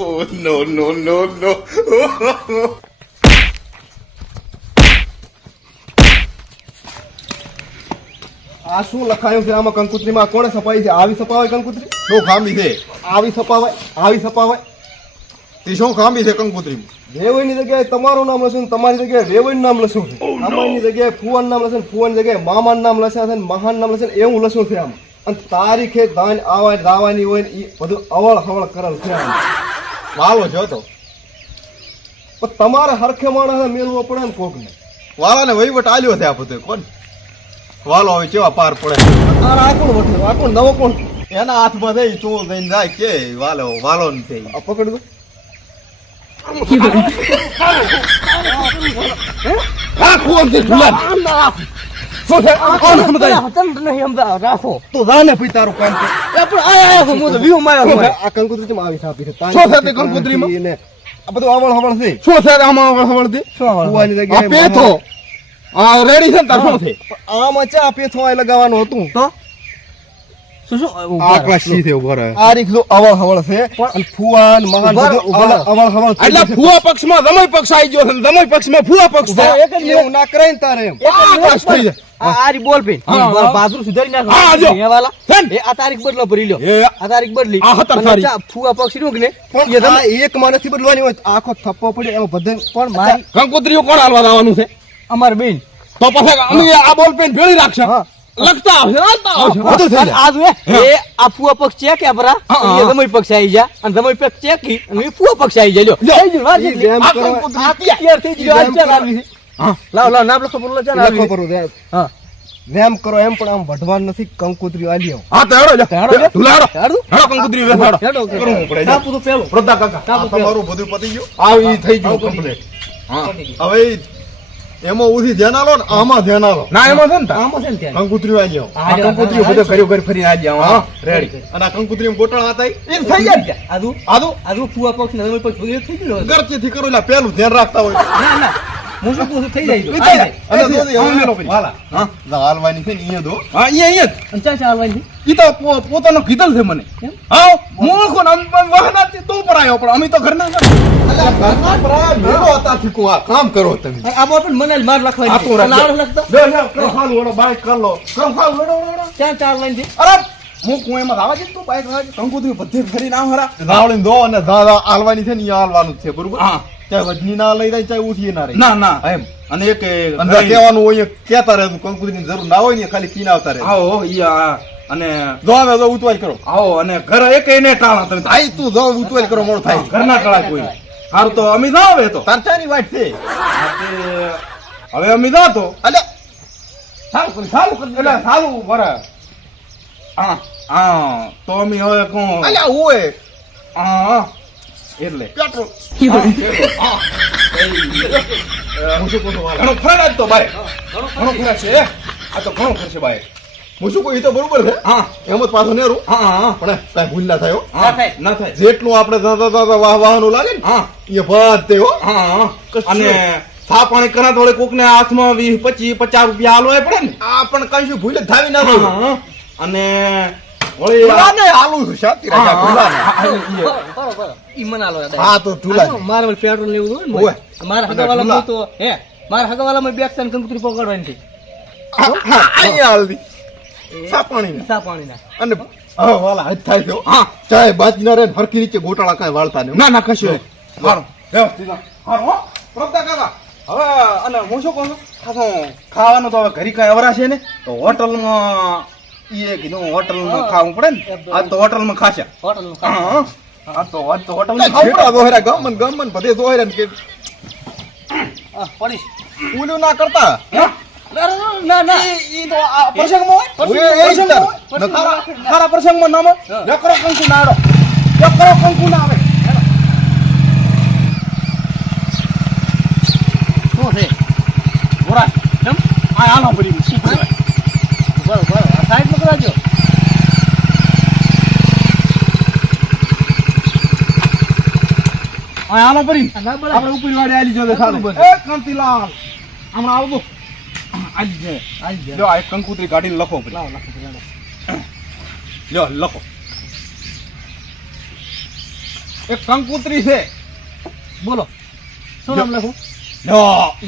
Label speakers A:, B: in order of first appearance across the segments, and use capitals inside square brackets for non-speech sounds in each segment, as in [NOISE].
A: no, no, no, no. [LAUGHS]
B: આ શું લખાયું છે આમાં કંકુત્રીમાં? કોણે સપાવી છે? આવી સપાવાય કંકુત્રી?
C: શું ખામી છે.
B: આવી સપાવાય આવી સપાવાય
C: તે શું ખામી છે કંકોત્રી
B: વેવઈની જગ્યાએ તમારું નામ લખ્યું તમારી જગ્યાએ વેવઈનું નામ લખ્યું છે. આમાંની જગ્યાએ ફુવાન નામ લખ્યું ફુવાન ફુવાની જગ્યાએ મામાનું નામ લખ્યા છે મહાન નામ લખ્યું એવું લખ્યું છે આમ. અને તારીખે દાન આવા દાવાની હોય ને એ બધું અવળ હવળ કરેલ છે આમ
C: વાલો છો તો.
B: પણ તમારે હરખે માણસને મેળવો પડે ને કોકને.
C: વાલાને વહીવટ આલ્યો છે આ બધો કોણ? વાલો હવે કેવા પાર પડે?
B: આ આ કોણ વઠે આ કોણ નવો કોણ?
C: એના હાથમાં થઈ ચોર દઈને જાય કે વાલો વાલો ને થઈ
B: આ પકડ દો શું છે? કોણ સમજાય.
D: રાખો.
B: તું જાને પછી તારું કામ કર
D: એ પણ આયા આયા હું તો વ્યૂ માર્યો છે?
B: આ કંકુત્રીમાં આવી છાપી છે
C: શું છે તે કંકોત્રીમાં?
B: ને. આ બધું આવળ હવળ છે.
C: શું છે આમાં
B: ફુવાની
C: આ આ રેડી છે? તાર શું છે
B: આમાં ચા પેથો આ લગાવવાનું હતું
C: આ છે
B: આ તારે
C: આ
D: આ
C: છે?
D: આ આ
C: આ.
B: એક માં નથી બદલવાની હોય આખો થપ્પો પડે એમાં બધે
D: પણ મારી
C: કંકોત્રીઓ કોણ હાલવા આવવાનું છે
D: અમાર બેન
C: તો પછી અમે આ બોલ પેન ભેળી રાખશે
D: અને જોએ એ આ ફુવા પક્ષ ચેક કે પરા. એ દમઈ પક્ષ આવી જા અને દમઈ પક્ષ ચેકી અને એ ફુવા પક્ષ આવી જા લ્યો
C: લ્યો.
D: થઈ ગયું વાત
B: ઈ
D: એટલી.
B: જેમ
C: આ
B: કરો
C: કંકોત્રી
D: આ તૈયાર થઈ ગયું
B: ઈ
D: આ
B: જેમ
D: ચાલ
B: કરો.
D: આવી છે.
C: હા.
D: લાવ લાવ નામ લખો બોલો ચાલ
B: લખો
D: છે.
B: પરો.
D: હા
B: નેમ કરો એમ પણ આમ વઢવાનું નથી કંકુતરી આલી આવો
C: હા તો હેડો જા
D: હેડો
C: હેડો
D: હેડો.
C: કંકોત્રી વે હેડો
D: હેડો
C: કરવું પડે જા.
D: કાપુ પેલો
C: પ્રદા કાકા. તમારું બધું પતી ગયું આ ઈ થઈ ગયું કમ્પ્લીટ હા હવે ઈ એમાં ઉધી ધ્યાન આલો ને આમાં ધ્યાન આલો. ના એમાં છે ને
D: આમાં છે ને ત્યાં
C: કંકોત્રીઓ આવી
D: જાવ
C: આ
D: કંકુત્રી
C: બધો
D: કર્યો
C: ઘરે ફરી આવી જાવ હા. રેડી અને આ કંકુત્રી ગોટાળ હતા ઈ?
D: એ થઈ જાય. આદુ?
C: આદુ?
D: આદુ ફુવા પક્ષ ને પછી પક્ષ થઈ ગયો ને.
C: ઘરથી કરો એટલે પેલું ધ્યાન રાખતા હોય.
D: ના ના. હું શું કહું છું થઈ જાય તો.
C: અને જો દે, હવે મેલો કરી.
B: વાલા.
C: હા ના, હાલવાની છે ને અહીંયા દો હા અહીંયા અહીંયા
D: ચાલ આવવાની છે.
C: ઈ તો પોતાનો કીધેલ છે મને
D: કેમ?
C: હા હું ઓળખું ને વાહનાથી તું પર આવ્યો પણ અમે તો ઘરના
B: કામ કરો તમે
D: આ પણ મને માર લખવાની
C: આ. તું
D: લખતો.
C: કરો સાલું, વળો, બાઈક કર લો. સાલું, વળો, વળો, વળો.
D: ચાલ ચાલ આવવાની છે.
C: અરે હું કુંએમાં લાવવા જઈશ તું બાઈક લાવવા જઈશ. કંકોત્રી બધે ફરીને આવ હારા. રાવળીને દો અને ધા હાલવાની છે ને હાલવાનું છે બરોબર ચાહે વજની ના લઈ જાય ચાહે ઉઠીએ ના રહી. ના ના. એમ. અને એક અને કહેવાનું હોય કહેતા રહેતું કંકોત્રીની જરૂર ના હોય ને ખાલી પીને આવતા રહે.
E: આવો ઈ અને
C: જો આવે તો ઉતવાલ કરો.
E: આવો અને ઘર એક એને ટાળા તમે.
C: ભાઈ તું જો ઉતવાલ કરો મોડું થાય.
E: ઘરના ટાળા કોઈ. હારું તો અમે ના આવે તો.
C: તારચાની છે.
E: હવે અમે ના તો
C: અલે.
E: સારું કરી સારું એટલે સારું બરા હા હા તો અમે હવે કોણ?
C: અલ્યા ઓય
E: હા હા. એટલે.
C: પેટ્રોલ.
E: હું શું કહું ઘણો ફરક તો ભાઈ ઘણો ફરક છે. આ તો ઘણો છે ભાઈ
C: હું શું કહું ઈ તો બરોબર છે?
E: હા.
C: એમ જ પાછો નેરું
E: હા હા
C: પણ કાંઈ ભૂલ ના થાય હા.
E: ના થાય.
C: જેટલું આપણે વાહ વાહનું લાગે ને
E: હા.
C: એ બધે હો.
E: હા હા. અને. સા પાણી કરા થોડે કોક ને હાથમાં વીસ પચીસ પચાસ રૂપિયા હાલો પડે ને.
C: આ પણ કઈ શું ભૂલે ધાવી ના
E: હા,
C: દો
E: હા. અને
D: મારે પેટ્રોલ લેવું. મારા
C: ઢોલા.
D: તો હે મારા હગાવાલામાં બે અક્ષર કંકુતરી પકડવાની હતી
C: ગોટાળા કાંઈ વાળતા નહીં
E: ના ના કશું હવે અને હું શું કહું છું? ખાવાનું તો હવે ઘરી કઈ અવરાશે ને તો હોટલમાં ઈએ કીધું હોટલમાં ખાવું પડે ને? આજ તો હોટલમાં ખાશે.
D: હોટલનું
E: હા, હા. આજ તો આજ તો હોટલમાં ખાવું
C: જેટલા ગમન ગમન બધે કે
D: પડીશ.
C: ના કરતા?
D: ના ના
E: ઈ તો આ પ્રસંગમાં હોય?
C: ઓય, એ જ તાર.
E: પ્રસંગમાં ખારા- ખારા પ્રસંગમાં નામ હોય. કંકુ ના આડો. વ્યકરો કંકુ ના આવે.
D: શું છે?
E: બોરા કેમ? આ આનો પડી બરાબર પડી
D: ના બરાબર.
E: આપણે ઉપરી વાડે આલી જો
D: બને.
E: એ કાંતિલાલ. હમણાં આવજો આલી છે
D: આલી જાય.
E: જો આ કંકુતરી કાઢીને લખો પરી
D: લાવ લખો
E: જો લખો. એક કંકુતરી છે.
D: બોલો. શું નામ લખું?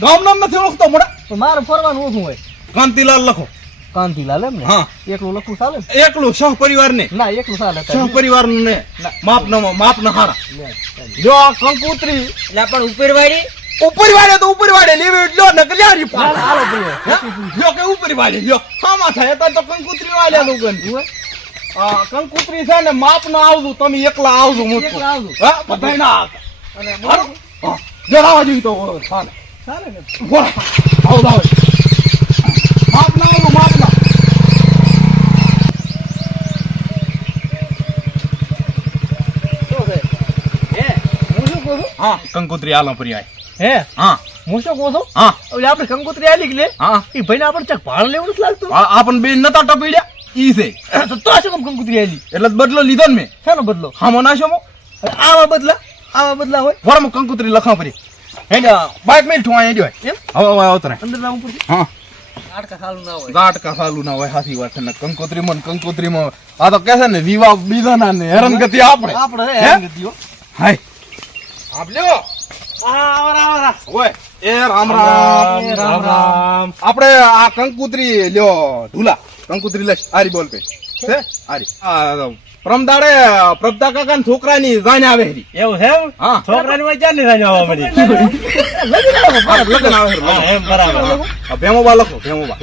E: ગામ નામ નથી ઓળખતો મોડા
D: મારે ફરવાનું ઓછું હોય.
E: કાંતિલાલ લખો.
D: કાંતિલાલ એમ ને?
E: હા.
D: એકલું લખું ચાલે
E: એકલું સહ પરિવાર ને
D: ના એકલું ચાલે
E: સહ પરિવાર ને. માપ ન માપ ન હારા જો આ કંકુત્રી
D: એટલે પણ
E: ઉપરવાડી ઉપરવાડે તો ઉપરવાડે લેવી લો ને કલ્યાણી
D: ના,
E: પાડ
D: હાલો ભાઈ
E: લ્યો કે ઉપરવાડે લ્યો. હામાં થાય તો તો કંકુતરી વાળે લોગન. આ કંકુત્રી છે ને માપ ન આવજો તમે એકલા આવજો
D: એકલા આવજો.
E: હા બધાય ના આવતા.
D: અને
E: જણાવવા જોઈએ તો ચાલે.
D: ચાલે ને?
E: આવો આવો માપ ના આવતું માપ ના
D: શું છે હે હું શું કહું છું
E: હા. કંકોત્રી આલો આય.
D: હે?
E: હા.
D: હું શું કહું છું?
E: હા.
D: ઓલી આપણે કંકોત્રી આલી કે લે
E: હા.
D: એ ભાઈને આપણે ચક ભાડ લેવું નથી લાગતું?
E: આપણ બે નતા ટપીડ્યા. ઈ છે.
D: તો તો શું કામ કંકોત્રી આલી?
E: એટલે બદલો લીધો ને મેં.
D: શેનો બદલો?
E: હામો નાશો મો.
D: આવા બદલા આવા બદલા હોય?
E: વરમ કંકોત્રી લખા પરી હે બાઈક મેલ ઠુઆ હેડ્યો
D: એમ?
E: હવે હવે આવતરે
D: અંદર ના ઉપર
E: હા.
D: હોય.
E: ગાટકા સાલું ના હોય હાથી વાત છે ને. કંકોત્રી માં ને કંકોત્રી માં આ તો કે છે ને વિવાહ બીજા ના હેરાન ગતિ આપણે
D: આપણે હે?
E: હે? હાય. આપ લ્યો ઓય એ રામ રામ
D: એ રામ રામ
E: આપણે આ કંકુતરી લ્યો ઢુલા કંકુતરી લઈશ. આરી બોલ પે આરી આ પ્રમદાડે પ્રભતા કાકા છોકરા છોકરાની જાણ આવે
A: એવું છે છોકરા
E: હા.
A: છોકરાની ની મળી?
E: હા, લગ્ન આવે લગ્ન.
A: બરાબર.
E: હા, ભેમોબા લખો ભેમોબા.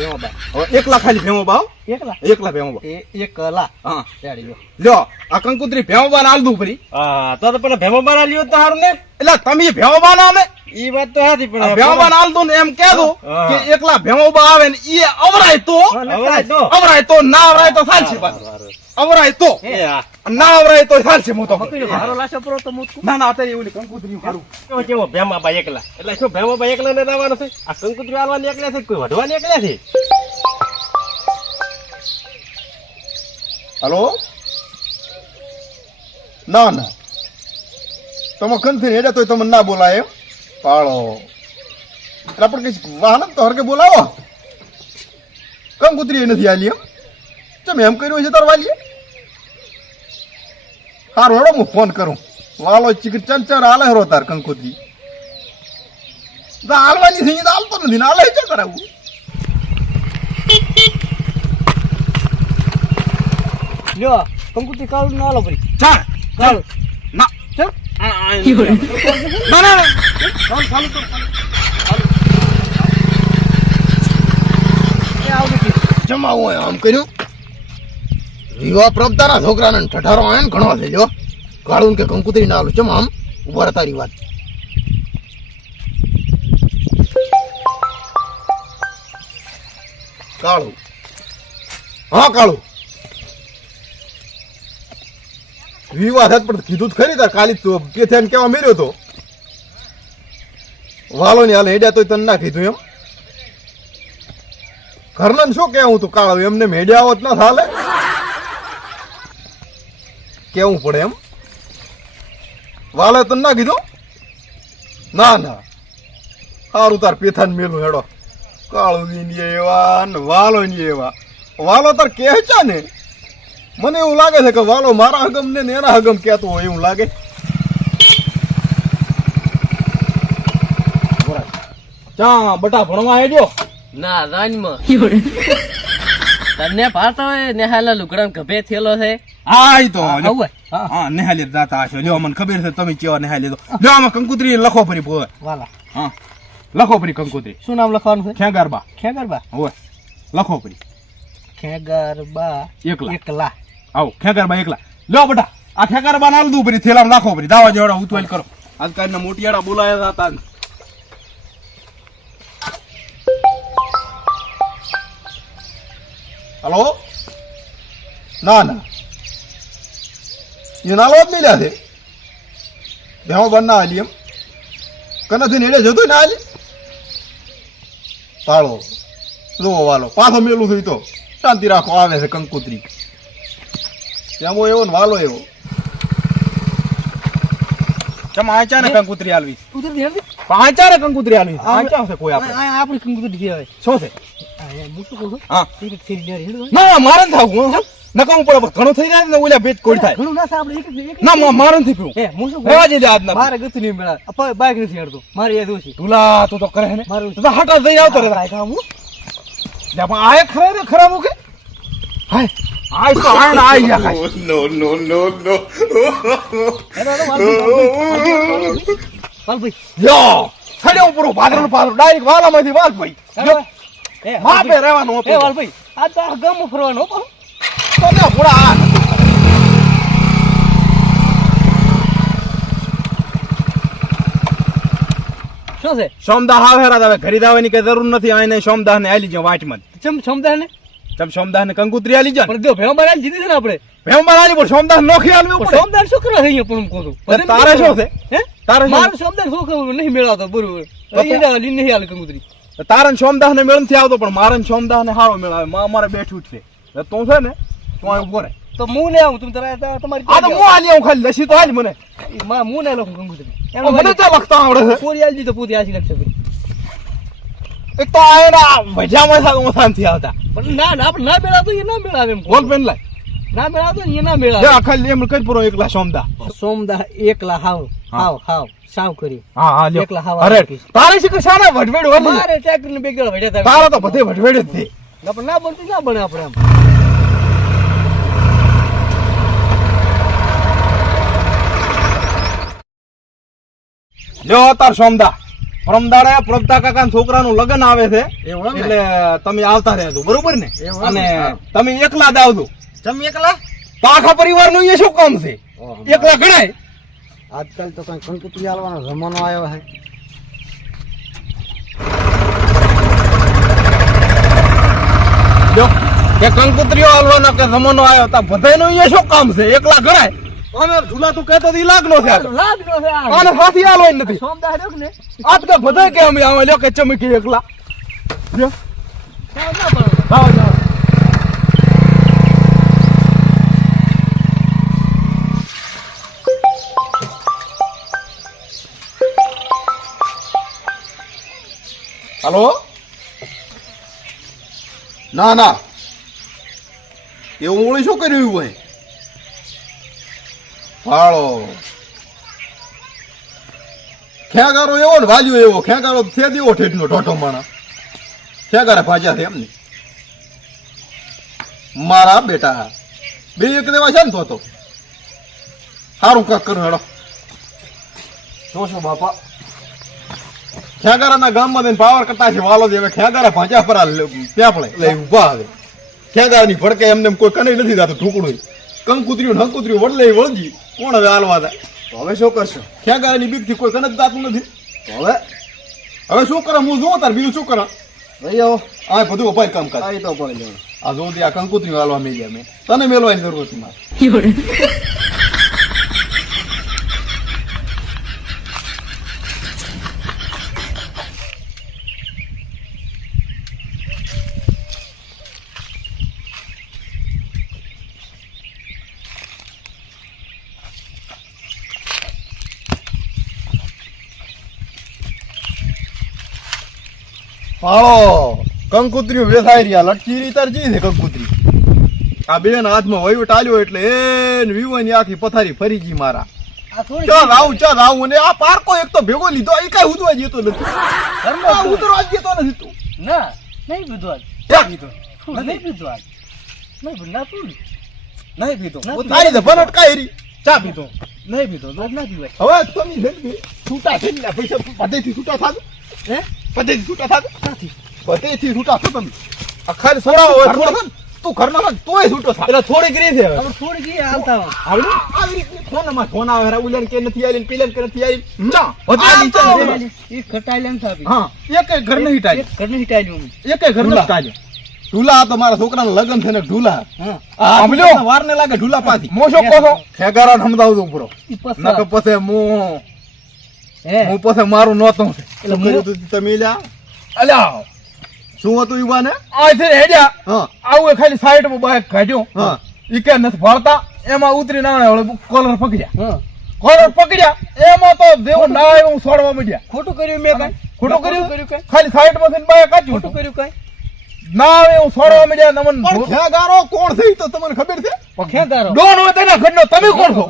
E: હવે એકલા ખાલી ભેમોબા હો.
D: એકલા?
E: એકલા ભેમોબા.
D: એ એક કલા
E: હા.
D: લો
E: લ્યો. આ કંકુત્રી ભેમોબા ને આલદું ફરી.
A: હા, તો પેલા ભેમો ના લ્યો તો સારું ને?
E: એટલે તમે ભેમોબા ના ને
A: ઈ વાત તો સાચી પણ
E: ને આલદું ને એમ કે
A: દો
E: કે એકલા ભેમોબા આવે ને ઈ અવરાય તો
A: તો.
E: અવરાય તો ના અવરાય તો ચાલશે બસ અવરાય તો. ના અવરાય તો ચાલશે છે તો
D: હારો લાશો પરો તો મૂકું
E: ના ના અત્યારે ઓલી કંકુતરી હારું.
A: કેવો કેવો ભેમાબા એકલા? એટલે શું ભેમાબા એકલા ને રહેવાનું છે? આ કંકુતરી આવવાની એકલા છે કોઈ વઢવાની એકલા છે?
C: હલો? ના ના. તમે કંથી હેડ્યા તોય તમને ના બોલાય એમ. પાળો. એટલે આપણે કઈ વાહન તો હરકે બોલાવો. કંકુતરી નથી આલી એમ ચમ એમ કર્યું છે તાર વાલીએ? હારું હેડો હું ફોન કરું. વાલો ચીકર ચન ચન આલે હરો તાર કંકુતરી. ના હાલવાની થઈ તો હાલતો નથી ને હાલે ચા કરાવું
D: લ્યો કંકુત્રી કાળું ના આલો ભાઈ
E: ચાલ.
D: ચાલ.
E: ના. ચાલ.
C: જમાવું હોય આમ કર્યું વિવાહ પ્રભતાના છોકરાને ઠઠારો આવે ને ઘણો થઈ લ્યો કાળું કે કંકુતરી ના આલું ઊભા રહે તારી વાત કાળું. હા, કાળું. વિવાહ થાય પણ કીધું ખરી તાર કાલી થયા કેવા મેર્યો તો? વાલો ની હાલે હેડ્યા તો તને ના કીધું એમ? ઘરને શું કેવું તું કાળો? એમને મેડિયા આવત ના ચાલે કેવું પડે એમ? વાલે તને ના કીધું? ના ના. સારું તાર પેથાન મેલું હેડો. કાળું એવા ને વાલો એવા. વાલો તાર કહે છે ને મને એવું લાગે છે કે વાલો મારા હગમ ને એના હગમ કહેતો હોય એવું લાગે.
E: ચા બટા ભણવા હેડ્યો?
D: ના રાનમાં [LAUGHS] તને ભાતો હોય નેહાલા લુગડાં ગભે થયેલો છે?
E: હા ઈ તો
D: હા
E: હા. નેહાલી દાતા હશો. લ્યો મને ખબર છે તમે કેવા નેહાલી તો લ્યો આમાં કંકુત્રી લખો ફરી પોવે
D: વાલા.
E: હા લખો ફરી કંકુત્રી.
D: શું નામ લખવાનું છે?
E: ખેંગારબા.
D: ખેગરબા?
E: હોય. લખો ફરી.
D: ખેગરબા
E: એકલા.
D: એકલા.
E: આવો ખેકરબા એકલા. લો બટા આ ખેકરબા નાલ દઉં પરી થેલામાં નાખો ફરી દાવા જેવડા ઉતવાલ કરો. આજકાલના મોટિયાળા બોલાયા હતા
C: હલો? ના ના. એ નાલો જ મિલ્યા છે. ભેમો બન ના આલી એમ. કનાથી નેડે જતો ના આલી પાળો જુઓ વાલો પાછો મેલું થયું તો. શાંતિ રાખો આવે છે કંકુતરી. ભેમો એવો ને વાલો એવો.
E: ચમ આચા ને કંકુતરી આલવી
D: ઉતર દે
E: આચા ને કંકુતરી આલવી આચા છે કોઈ આપણે?
D: આપણી કંકુતરી કહેવાય
E: શું છે?
D: હું શું કહું
E: હા.
D: એક એક શેરી ન્યા રેડો હોય.
E: ના ના મારે નથી થવું હું. નકામું પડે પણ થઈ જાય ને ઓલા પેટ કોડ થાય.
D: ઘણું ના આપણે એક
E: ના મારે નથી પીવું.
D: એ, હું શું મારે ગતું નહીં મેળા. આ બાઈક નથી હેડતું. મારે યાદ ઓછી.
E: તુલા તું તો કરે ને.
D: મારું
E: તું હટા જઈ આવતો રે
D: હું?
E: પણ આય ખરા રે ખરા મૂકે? હાય. આય saw આય જા
D: no, no. વાલભાઈ. વાલભાઈ,
E: યો સડ્યો ઉપર ભાદરનું પાલું ડાયરેક્ટ વાલામાંથી વાલ ભાઈ.
D: એ,
E: માપે. રહેવાનું
D: એ,
E: હતું
D: વાલભાઈ, આ તો આ ગામમાં ફરવાનું હો પાછું.
E: તમે ભોળા આ
D: શું છે
E: સોમદાહ આવે હેરા તમે ઘરી દાવાની કઈ જરૂર નથી આને સોમદાહ ને આલી જાવ વાટમાં
D: ચમ સોમદાહ ને
E: તમે સોમદાસ ને કંકુત્રી આલી જાવ
D: પણ જો ભેવ મારા જીતી છે ને આપણે?
E: મારા આલી પણ સોમદાહ નો ખ્યાલ
D: પણ સોમદાસ શું કરવા અહીંયા પણ હું કહું છું?
E: તારે શું છે?
D: હે?
E: તારે
D: મારો સોમદાસ શું કરવું નહીં મેળવતો બરોબર. અહીંયા આલી નહીં આલી કંકુત્રી
E: તારે સોમદાસ ને મેળ નથી આવતો પણ મારણ સોમદાસ ને હારો મેળ આવે અમારે બેઠું છે. તો છે ને તું આ ઊભો રહે.
D: તો હું નહીં આવું તમે તમારી
E: આ તો હું આલી આવું ખાલી લસી તો આજ મને.
D: માં હું નહીં લખું કંકુત્રી
E: મને તો લખતા આવડે છે.
D: કોરી આલી તો પૂરી આશી લખશે.
E: એક તો આ એના ભજામાં સાથે ઓછા નથી આવતા.
D: પણ ના ના આપણે ના મેળવતો એ ના મેળાવે એમ
E: બોલ પેન લાય
D: ના મેળવતો એ ના મેળાવે
E: આ એમ કઈ પૂરો એકલા સોમદાહ
D: સોમદાર એકલા હાવ હાવ હાવ સાવ કરી.
E: હા હા લ્યો.
D: એકલા હાવ
E: અરે તારે શીખર સારા વઢવેડ વળી
D: મારે ટ્રેક્ટર ને બે વઢ્યા હતા.
E: તારા તો બધે વઢવેડ જ છે.
D: ના પણ ના બનતું ના બને આપણે એમ
E: જો તાર સોમદા. પરમદાડે પ્રભતા કાકા છોકરાનું લગ્ન આવે છે? એટલે તમે આવતા રહેજો બરોબર ને? અને તમે એકલા જ આવજો.
D: તમે એકલા?
E: પાખા પરિવારનું શું કામ છે? એકલા ગણાય?
D: આજકાલ તો કઈ કંકુતરી આલવાનો જમાનો આવ્યો છે.
E: જો કે કંકુત્રીઓ હાલવાનો કે જમાનો આવ્યો તા બધાયનું અહીંયા શું કામ છે? એકલા ગણાય? અને ઝૂલા તું કહેતો ઈ લાગનો છે.
D: લાગનો છે આ.
E: આને સાથી નથી
D: સોમદાર રહ્યો ને
E: આજ કે બધા કે અમે લ્યો કે ચમકી એકલા લ્યો.
D: ના ના.
C: હાલો ના ના એવું ઓળી શું કર્યું હોય ફાળો. ખેંગારો એવો ને વાલ્યો એવો ખેગારો છે દેવો ઠેઠનો ઢોઢો માણા ખેગારા ભાજ્યા છે એમને. મારા બેટા બે એક દેવા છે ને તો તો. સારું કાક કરું હેડો. જોશો બાપા. ખેંગારાના ગામમાં જઈને પાવર કરતા છે વાલો દેવે ખેગારા ભાંજા પર ત્યાં પડે એટલે ઊભા આવે ખેગારાની ભડકે એમને એમ કોઈ કને નથી થતું ઢુકડું કંકુતરીયું ને હંકુતરીયું વડલે વળજી કોણ હવે હાલવા થાય? હવે શું કરશો? ખેગારાની બીકથી કોઈ કનક જ દાતું નથી હવે? હવે શું કરે હું જોઉં તાર બીજું શું કરે ભાઈ આવો. આ બધું ઉપાય કામ કરે આ તો પડે આ જો આ કંકુતરી હાલવા મેલ્યા મેં. તને મેલવાની જરૂર હતી મારે. પાળો કંકુતરીઓ વેસાઈ રહ્યા. લટકી રહી તાર છે કંકુત્રી. આ બેન હાથમાં વહીવટ આલ્યો એટલે એન વિવોની આખી પથારી ફરી ગઈ મારા. ચાલ આવું ચાલ આવું. અને આ પારકો એક તો ભેગો લીધો એ કઈ ઉતરવા જતો નથી.
D: ઘરમાં
C: ઉતરવા જતો નથી તું.
D: ના નહીં પીધું આજ.
C: ક્યાં
D: નહીં પીધું આજ? નહીં પીધું ના તું
E: નહીં પીધો
D: ના
C: તારી તો ભરટ કાંઈ
E: ચા પીતો નહીં પીતો
D: દૂધ ના પીવાય.
C: હવે તમે જિંદગી છૂટા છે ને પૈસા પદેથી છૂટા થાજો
D: હે?
C: પદેથી છૂટા થાજો
D: નથી
C: પદેથી છૂટા થો તમે?
E: અખર સોડા હોય
C: છે તું ઘર નો તોય છૂટો થા
E: એટલે થોડી રીત છે હવે.
D: થોડી ગઈ હાલતા.
E: આવડે
C: આવી? ફોનમાં ફોન આવે રા ઉલેન કે નથી આલી પીલેન કે નથી આલી ચા
E: આ નીચે
D: એ ખટાઈ લેન થાપી
E: હા એક ઘર નહીં હિટાઈ
D: એક ઘરની હિટાઈ મમ્મી
E: એક ઘર નહીં ટાળી
C: ઢુલા તો મારા છોકરાના લગ્ન છે ને ઢુલા.
D: હા.
C: વાર ને લાગે ઢુલા પાછી.
E: મો શું કહો પૂરો. નકર પછી હું
D: હું?
E: પછી મારું નહોતું
C: એટલે તમે લ્યા.
E: અલ્યા.
C: શું હતું ઈ
E: આ છે હેડ્યા.
C: હા.
E: આવું ખાલી સાઈડમાં બાઈક કાઢ્યો.
C: હા.
E: ઈ કે નથી ફાળતા એમાં ઉતરી ના કોલર પકડ્યા. કોલર પકડ્યા. એમાં તો દેવો ના સોડવા છોડવા માંડ્યા.
D: ખોટું કર્યું મેં કઈ?
E: ખોટું કર્યું?
D: કર્યું કાંઈ?
E: ખાલી સાઈડમાં થઈને બાઈક કાઢ્યું
D: ખોટું કર્યું કાંઈ?
E: ના આવે હું છોડવા મળ્યા તમને
C: પણ ખેગારો કોણ છે તો તમને ખબર છે?
D: ખેગારો
E: ડોન હોય તેના ઘરનો તમે કોણ છો?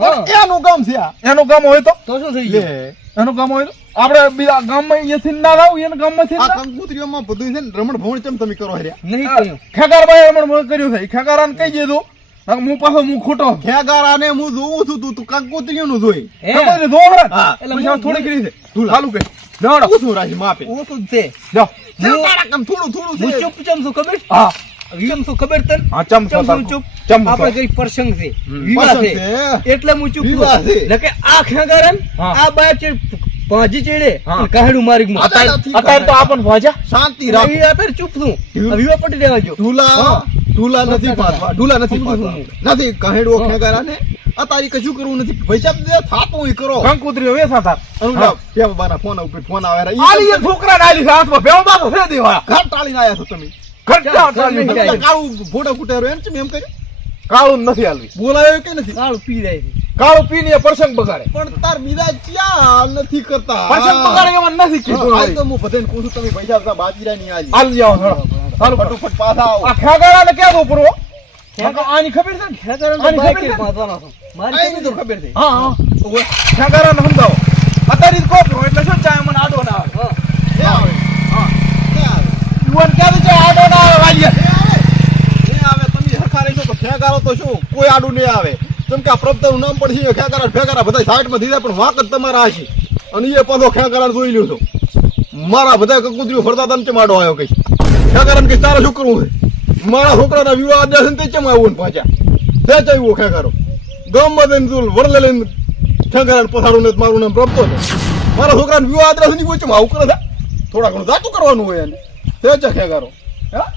C: એનું કામ છે આ.
E: એનું કામ હોય તો?
D: તો શું થઈ જાય
E: એનું કામ હોય તો? આપણે બીજા ગામમાં અહીંયાથી ના લાવું એના ગામમાંથી
C: આ
E: ના?
C: કંકુતરીઓમાં બધું છે ને રમણ ભવણ ચમ તમે કરો હર્યા?
D: નહીં કર્યું.
E: ખેગારભાઈ રમણ મને કર્યું છે. ખેગારાને કહી દીધું હું પાછો હું ખોટો છું.
C: ખેગારાને હું જોઉં છું તું તું કંકુતરીઓનું જોઈ.
D: હે?
E: તમારે જો હરાજ.
C: હા.
E: એટલે પછી આ થોડી કરી છે.
C: તું
E: લાલુ કરી. દોડો
C: શું રાશી માપે?
D: ઓછું જ છે.
E: જાઓ
D: હું-
C: તારા કામ થોડું થોડું
D: હું
C: છે
D: ચૂપ ચમ છું ખબર?
E: હા.
D: ચમ છું ખબર તને?
E: હા ચમ છું
D: ચૂપ?
E: ચમ
D: આપણે કઈ પ્રસંગ છે. વિવાહ છે.
C: છે.
D: એટલે હું ચૂપ છું. નકે આ ખેગારન. આ બાય ભાજી ચેડે. કાહડું મારી
E: અત્યારે તો આપણ ભાજા?
C: શાંતિ રાખ.
D: ચૂપ છું. વિવાહ પટી દેવા જો
C: ઢુલા નથી પાડવા ઢુલા નથી પાડવા. નથી કહેડો
D: ખેગારા
C: ને આ તારી કશું કરવું નથી. પૈસા દે થાતું ઈ કરો
E: કંકુતરી હવે થાર
C: અનુરાવ કેમ બારા ફોન ઉપર ફોન આવે રે
E: આલી એ છોકરાને આલી છે હાથમાં બેવ બાતો છે દેવા
C: ઘર ટાળીને આયા છો તમે.
E: ઘર
D: ટાળી
C: કાળું ભોડા કુટેરો એમ છે એમ કર્યું?
E: કાળું નથી આલવી
C: બોલાયો કે નથી?
D: કાળું પી જાય
E: કાળું પીને પ્રસંગ બગાડે.
C: પણ તાર બીજા ક્યાં નથી કરતા?
E: પ્રસંગ બગાડે એમાં નથી કીધું
C: આ તો હું બધે કહું છું તમે પૈસા બાજીરા ની આલી.
E: આલ જાઓ હેડો. ચાલુ
C: પાછા આવો.
E: આ ખેગાડાને ક્યાં દો આની ખબર છે
D: બાઈક
E: છે?
D: મારી
C: તો ખબર છે?
E: હા હા. ખેગાડાને સમજાવો. અત્યારે જ એટલે શું ચાય મને આડો ના આવે.
D: હા.
C: એ આવે. એ આવે.
E: યુવાન ક્યાં છે? આડો ના આવે વાલીએ.
C: એ આવે. તમે હરખા રહેશો તો ખેગારો તો શું? કોઈ આડું નહીં આવે. કેમ કે આ પ્રભતાનું નામ પણ છે ખેગારા ફેગારા બધા સાઈડમાં દીધા પણ વાંક જ તમારા હશે. અને એ પાછો ખેગારા જોઈ લ્યો છો. મારા બધા કકુતરીઓ ફરતા તમે માડો આવ્યો કઈ ખેગારાને કે તારા શું કરવું છે મારા છોકરાના વિવાહ આદ્યા છે ને તે ચમ આવું પાછા? તે ચાવ્યો ખેગારો. ગામમાં જઈને તું વડલે લઈને ખેગારાને પથારું ને મારું નામ હતો. મારા છોકરાને વિવાહ આદ્યા છે ને ઈ ચમ આવું કરે થોડા ઘણું જાતું કરવાનું હોય એને. તે ચા ખેગારો. હા